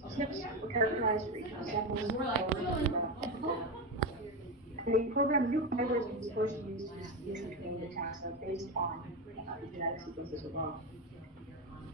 SNPs were characterized for each of the samples and the program new hybrids was first used to distinguish between the taxa based on the genetic sequences alone.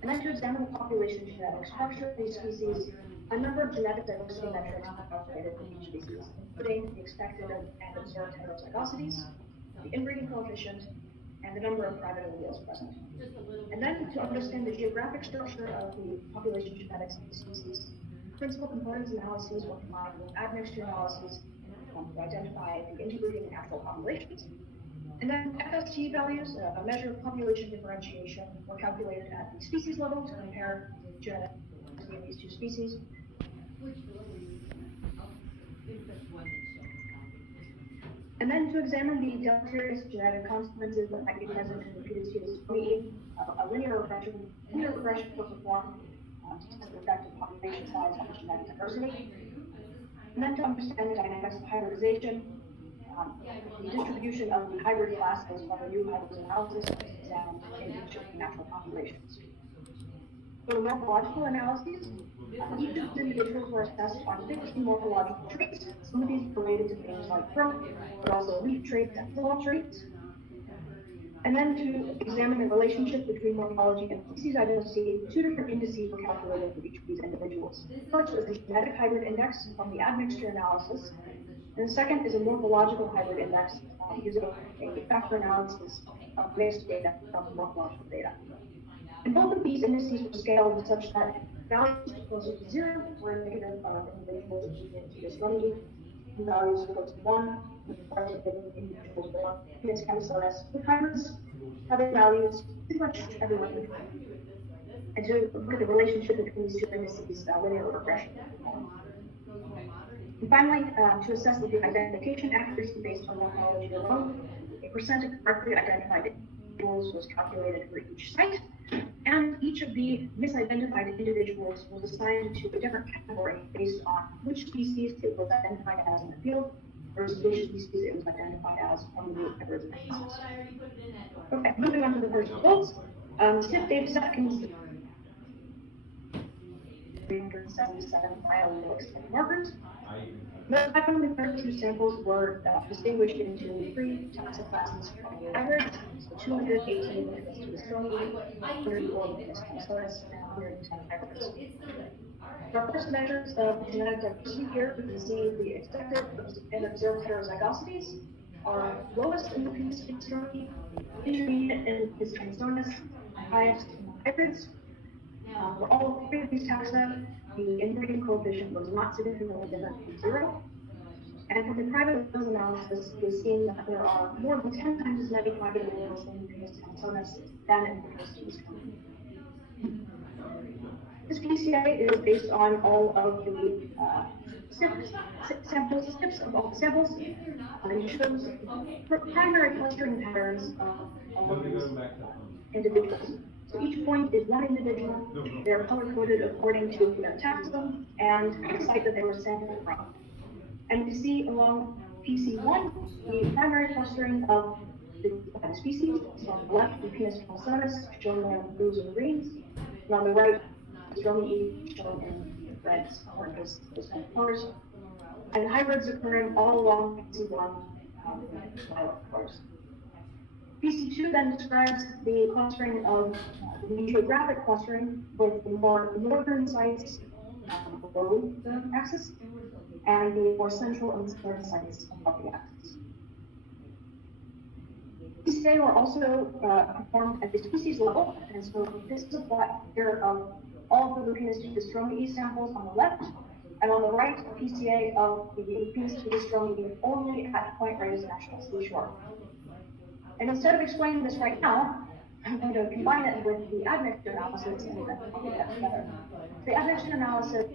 And then to examine the population genetic structure of these species, a number of genetic diversity metrics were calculated for each species, including the expected and observed heterozygosities, the inbreeding coefficient, and the number of private alleles present. And then to understand the geographic structure of the population genetics of the species, principal components analyses were combined with admixture analyses to identify the interbreeding and natural populations. And then FST values, a measure of population differentiation, were calculated at the species level to compare genetic diversity of these two species. And then to examine the deleterious genetic consequences that might be present in repeated students, a linear regression was performed to test the effect of population size on genetic diversity. And then to understand the dynamics of hybridization, the distribution of the hybrid classes from the new hybrids analysis was examined in each of the natural populations. For the morphological analyses, each of the individuals were assessed on 15 morphological traits. Some of these related to things like growth, but also leaf traits and floral traits. And then to examine the relationship between morphology and species identity, two different indices were calculated for each of these individuals. First was the genetic hybrid index from the admixture analysis, and the second is a morphological hybrid index using a factor analysis of mixed data from morphological data. And both of these indices were scaled such that values closer to 0 were indicative of individuals with disability, and values close to 1 were indicative of individuals with chemicals with hybrids having values pretty much everywhere in between. And to look at the relationship between these two indices, linear regression. And finally, to assess the identification accuracy based on morphology alone, a percent of correctly identified individuals was calculated for each site, and each of the misidentified individuals was assigned to a different category based on which species it was identified as in the field versus which species it was identified as from the hybrids analysis. Okay, moving on to the first results. SNP data set consists of 377 biallelic markers. The 532 samples were distinguished into 3 taxa classes from hybrids, so 218 Histostomi, 104 Histostomus, and 110 hybrids. For our first measures of genetic diversity here, we can see the expected and observed heterozygosities are lowest in the Histostomi, intermediate in Histostomus, and highest in the hybrids. For all 3 of these taxa, the inbreeding coefficient was not significantly different from 0. And from the private alleles analysis, we've seen that there are more than 10 times as many private alleles in Venus Amazonas than in Venus. This PCA is based on all of the SNPs of all the samples, and it shows primary clustering patterns of all these individuals. So each point is one individual. They are color-coded according to their taxon and the site that they were sampled from. And we see along PC1 the primary clustering of the species. So on the left, the Venus Amazonas, shown in blues and greens, and on the right, Stromi shown in reds, oranges, those kind of colors. And hybrids occurring all along PC1 violet colors. PC2 then describes the clustering of the geographic clustering with the more northern sites below the axis and the more central and southern sites above the axis. These data were also performed at the species level, and so this is a plot here of all of the Lupinus Stromi samples on the left, and on the right, a PCA of the Lupinus Stromi only at Point Reyes National Seashore. And instead of explaining this right now, I'm going to combine it with the admixture analysis and then I'll put that together. The admixture analysis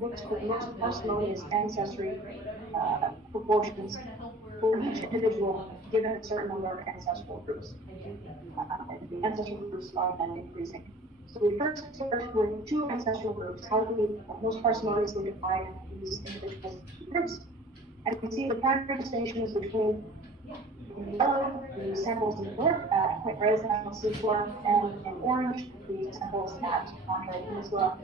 looks for the most parsimonious ancestry proportions for each individual given a certain number of ancestral groups. The ancestral groups are then increasing. So we first start with 2 ancestral groups, how do we most parsimoniously divide these individual groups. And we see the primary distinctions between in yellow, the samples in the north at Point Reyes National Seashore, and in orange, the samples at Monterey Peninsula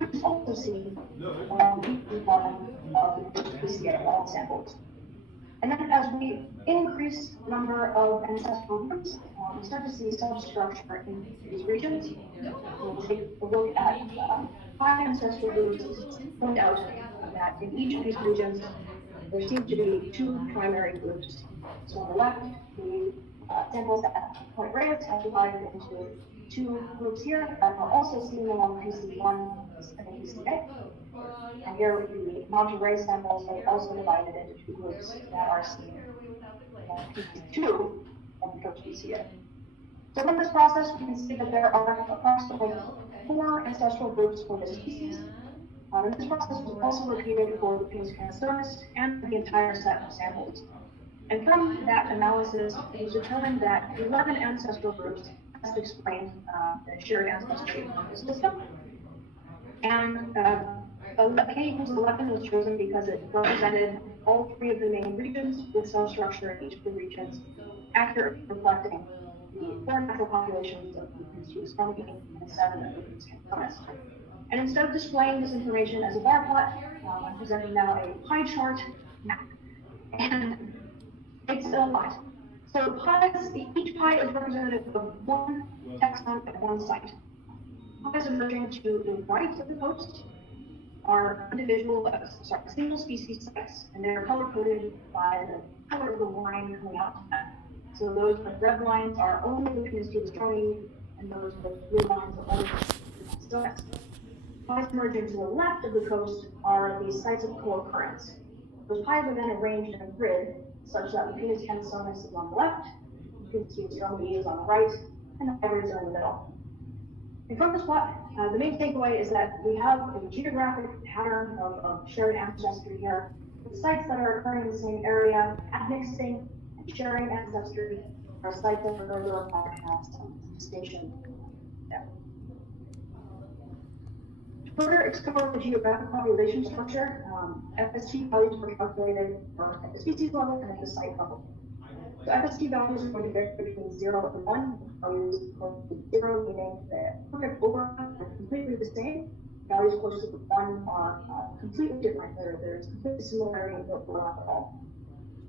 which is also seen along one of the PCA wall samples. And then as we increase the number of ancestral groups, we start to see substructure in these regions. We'll take a look at 5 ancestral groups to point out that in each of these regions, there seem to be 2 primary groups. So on the left, the samples at Point Reyes have divided into 2 groups here that are also seen along PC1 and PCA. And here the Monterey samples are also divided into 2 groups that are seen along PC2 and the first PCA. So in this process, we can see that there are approximately 4 ancestral groups for this species. And this process was also repeated for the Pinus canistonus and the entire set of samples. And from that analysis, it was determined that 11 ancestral groups best explain the shared ancestry of the system. And K equals 11 was chosen because it represented all 3 of the main regions with substructure in each of the regions, accurately reflecting the 4 natural populations of the Pinus fungi and 7 of the Pinus canistonus. And instead of displaying this information as a bar plot, I'm presenting now a pie chart map. And it's a lot. So each pie is representative of 1 taxon at 1 site. Pies emerging to the right of the coast are single species sites, and they're color coded by the color of the line coming out of them. So those with red lines are only the Pinus strongly, and those with blue lines are only the Pinus. Pies emerging to the left of the coast are the sites of co-occurrence. Those pies are then arranged in a grid such that the Pinus canistonus is on the left, the Pinus strongly is on the right, and the hybrids are in the middle. And from this plot, the main takeaway is that we have a geographic pattern of shared ancestry here, with sites that are occurring in the same area, admixing and sharing ancestry, are sites that are further apart have some distinction there. To further explore the geographic population structure, FST values were calculated at the species level and at the site level. So FST values are going to vary between 0 and 1. Values close to 0 meaning that perfect overlap are completely the same. Values close to 1 are completely different. There's completely similarity and no overlap at all.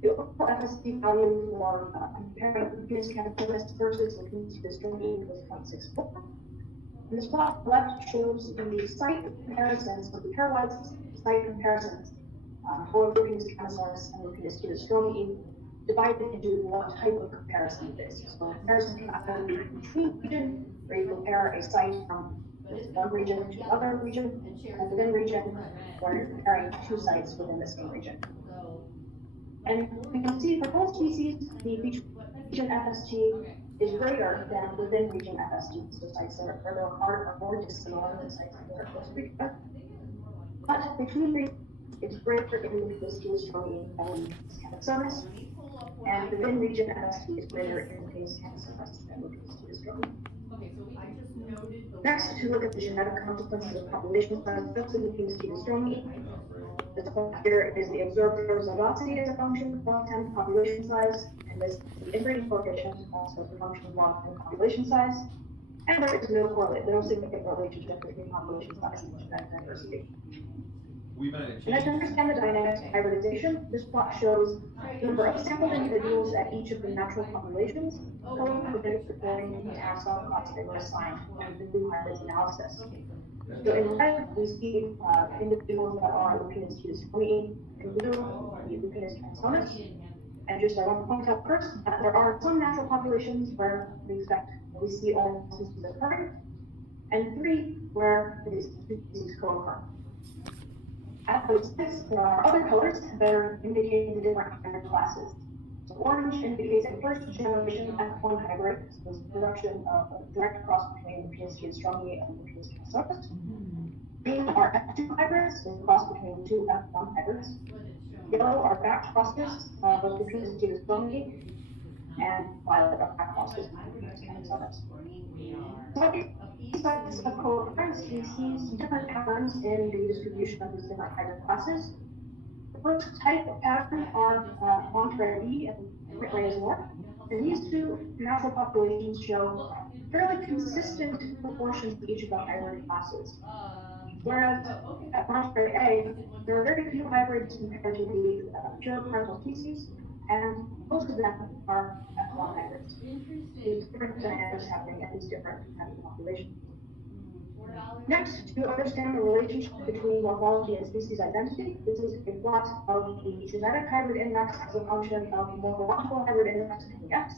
The overall FST value for comparing the Pinus canistonus versus the Pinus strongly was 0.64. And this plot on the left shows the site comparisons of the pairwise site comparisons for the Pinus canistonus and the Pinus strongly, divided into what type of comparison it is. So a comparison can either be between region, where you compare a site from one region to another region, and within region, where you're comparing 2 sites within the same region. And we can see for both species, the region FST is greater than within region FST. So sites that are further apart are more dissimilar than sites that are closer together. But between regions, it's greater in the Pinus strongly and the canistonus. And within region FST is greater in the Pinus canistonus than the Pinus strongly. Next, to look at the genetic consequences of population size just in the Pinus strongly. The top here is the observed zygosity as a function of log 10 population size, and this the inbreeding coefficient also as a function of log 10 population size. And there is no significant relationship between population size and genetic diversity. And to understand the dynamics of hybridization, this plot shows the number of sampled individuals at each of the natural populations, co-coded according to the taxon class they were assigned in the new hybrids analysis. So in red, we see individuals that are the Pinus strongly, in blue, the Pinus canistonus. And just I want to point out first that there are some natural populations where we see all species occurring, and 3 where these species co-occur. At those 6, there are other colors that are indicating the different hybrid classes. So orange indicates a first generation F1 hybrid, so it's the production of a direct cross between the Pinus strongly and the Pinus canistonus. Green are F2 hybrids, so a cross between 2 F1 hybrids. Yellow are back crosses of the Pinus strongly, and violet are back crosses of the Pinus canistonus. So sites of co-occurrence, we see some different patterns in the distribution of these different hybrid classes. The first type of pattern are Monterey and Reyes North. And these 2 natural populations show fairly consistent proportions of each of the hybrid classes. Whereas at Monterey A, there are very few hybrids compared to the pure parental species, and most of them are echelon hybrids. There's different dynamics happening at these different kinds of populations. Next, to understand the relationship between morphology and species identity, this is a plot of the genetic hybrid index as a function of the morphological hybrid index X.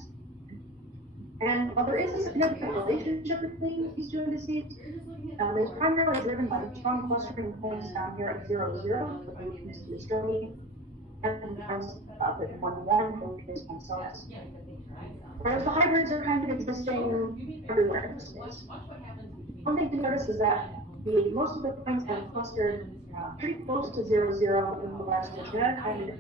And while there is a significant relationship between these two indices, it's primarily driven by the strong clustering points down here at 0, 0, for the weakness to Estroni, and the points with 1, 1 for weakness on cells. Whereas the hybrids are kind of existing everywhere in space. One thing to notice is that most of the points are clustered pretty close to 0, 0, whereas the genetic hybrid